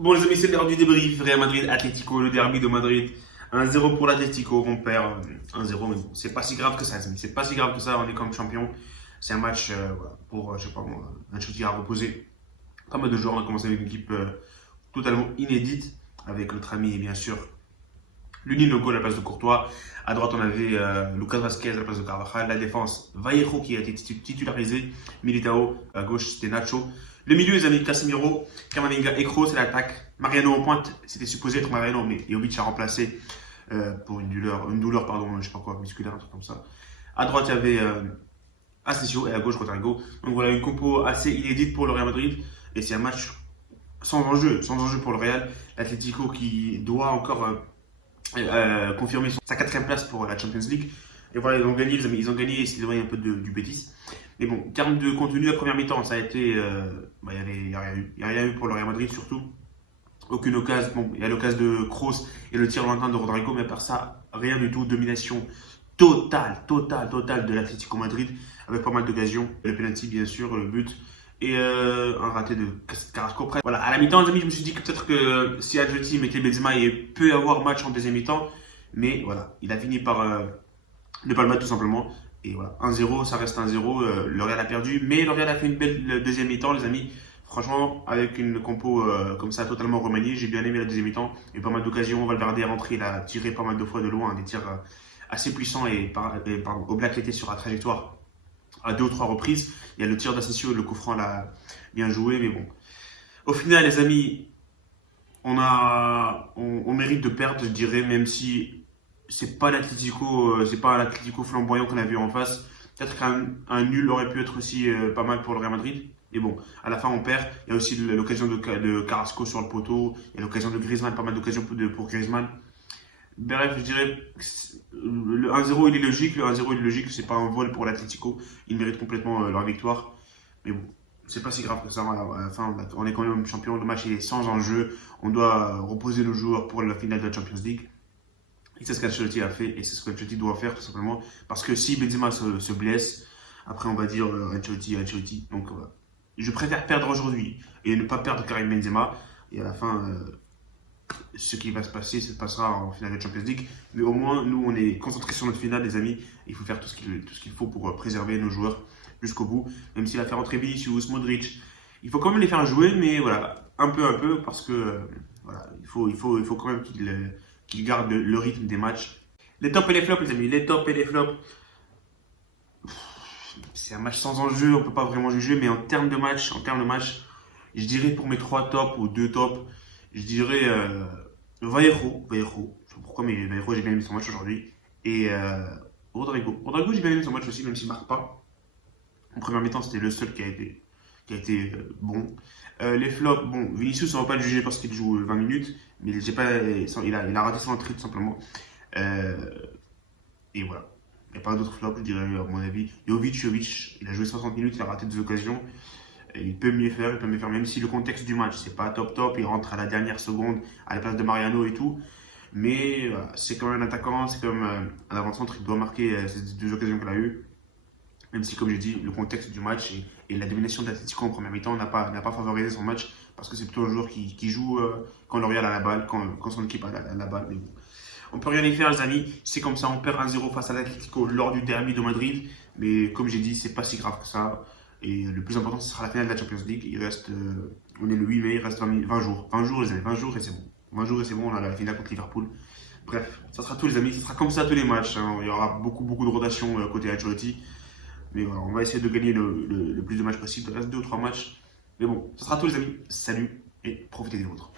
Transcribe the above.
Bon les amis, c'est l'heure du débrief. Real Madrid, Atlético, le derby de Madrid. 1-0 pour l'Atlético, on perd 1-0, mais bon, c'est pas si grave que ça, les amis. C'est pas si grave que ça, on est comme champion. C'est un match voilà, pour, je sais pas moi, un Chelsea à reposer. Pas mal de joueurs, on a commencé avec une équipe totalement inédite, avec notre ami, bien sûr, Luninho à la place de Courtois. À droite, on avait Lucas Vazquez à la place de Carvajal. La défense, Vallejo qui a été titularisé. Militao, à gauche, c'était Nacho. Le milieu, les amis, Casemiro, Camavinga et Kroos, c'est l'attaque. Mariano en pointe, c'était supposé être Mariano, mais Jovic a remplacé pour une douleur, pardon, je sais pas quoi, musculaire, un truc comme ça. À droite, il y avait Asensio et à gauche, Rodrigo. Donc voilà, une compo assez inédite pour le Real Madrid. Et c'est un match sans enjeu pour le Real. L'Atlético qui doit encore confirmer sa quatrième place pour la Champions League. Et voilà, ils ont gagné, les amis, ils ont gagné et c'est un peu du Betis. Mais bon, en termes de contenu, la première mi-temps, ça a été. Il n'y a rien eu pour le Real Madrid, surtout. Aucune occasion. Bon, il y a l'occasion de Kroos et le tir lointain de Rodrigo, mais à part ça, rien du tout. Domination totale de l'Atlético Madrid, avec pas mal d'occasions. Le penalty, bien sûr, le but. Et un raté de Carrasco. Après, voilà, à la mi-temps, les amis, je me suis dit que peut-être que si Ancelotti mettait Benzema, il peut y avoir match en deuxième mi-temps. Mais voilà, il a fini par ne pas le mettre tout simplement. Et voilà, 1-0, ça reste 1-0. Le Real a perdu, mais le Real a fait une belle deuxième mi-temps, les amis. Franchement, avec une compo comme ça, totalement remaniée, j'ai bien aimé la deuxième mi-temps. Il y a eu pas mal d'occasions. Valverde est rentré, il a tiré pas mal de fois de loin, des tirs assez puissants. Et Oblak était sur la trajectoire à 2 ou 3 reprises. Il y a le tir d'Asensio, le coup franc l'a bien joué, mais bon. Au final, les amis, on mérite de perdre, je dirais, même si c'est pas un Atlético flamboyant qu'on a vu en face. Peut-être qu'un nul aurait pu être aussi pas mal pour le Real Madrid. Mais bon, à la fin, on perd. Il y a aussi l'occasion de Carrasco sur le poteau. Il y a l'occasion de Griezmann, pas mal d'occasions pour Griezmann. Bref, je dirais le 1-0 il est logique. Le 1-0 il est logique, c'est pas un vol pour l'Atlético. Ils méritent complètement leur victoire. Mais bon, c'est pas si grave que ça. À la fin, on est quand même champion. Le match est sans enjeu. On doit reposer nos joueurs pour la finale de la Champions League. Et c'est ce qu'Ancelotti a fait et c'est ce qu'Ancelotti doit faire tout simplement. Parce que si Benzema se blesse, après on va dire Ancelotti. Donc je préfère perdre aujourd'hui et ne pas perdre Karim Benzema. Et à la fin, ce qui va se passer, ça se passera en finale de Champions League. Mais au moins, nous, on est concentrés sur notre finale, les amis. Il faut faire tout ce qu'il faut pour préserver nos joueurs jusqu'au bout. Même s'il a fait rentrer Vinicius, Modric, il faut quand même les faire jouer, mais voilà, un peu, parce que voilà, il faut quand même qu'ils gardent le rythme des matchs. Les tops et les flops, les amis, les tops et les flops. C'est un match sans enjeu, on peut pas vraiment juger, mais en termes de match, je dirais pour mes 3 tops ou 2 tops, je dirais Vallejo, je sais pas pourquoi, mais Vallejo, j'ai bien aimé son match aujourd'hui. Et Rodrigo, j'ai bien aimé son match aussi, même s'il marque pas. En première mi-temps, c'était le seul qui a été bon. Les flops, bon, Vinicius, on va pas le juger parce qu'il joue 20 minutes, mais il a raté son entrée tout simplement. Et voilà. Il n'y a pas d'autres flops, je dirais, à mon avis. Jovic, il a joué 60 minutes, il a raté 2 occasions. Et il peut mieux faire, même si le contexte du match, c'est pas top, il rentre à la dernière seconde à la place de Mariano et tout. Mais voilà, c'est quand même un attaquant, c'est quand même un avant-centre, il doit marquer ces 2 occasions qu'il a eues. Même si, comme j'ai dit, le contexte du match et la domination de l'Atlético en première mi-temps n'a pas favorisé son match, parce que c'est plutôt un joueur qui joue quand le Real a la balle, quand son équipe a la balle. Mais bon. On peut rien y faire, les amis. C'est comme ça, on perd 1-0 face à l'Atlético lors du derby de Madrid. Mais comme j'ai dit, c'est pas si grave que ça. Et le plus important, ce sera la finale de la Champions League. Il reste, on est le 8 mai, il reste 20 jours. 20 jours, les amis, 20 jours et c'est bon. 20 jours et c'est bon, on a la finale contre Liverpool. Bref, ça sera tout, les amis. Ça sera comme ça tous les matchs. Hein. Il y aura beaucoup de rotation côté Ancelotti. Mais voilà, on va essayer de gagner le plus de matchs possible. Il reste 2 ou 3 matchs. Mais bon, ça sera tout, les amis. Salut et profitez des vôtres.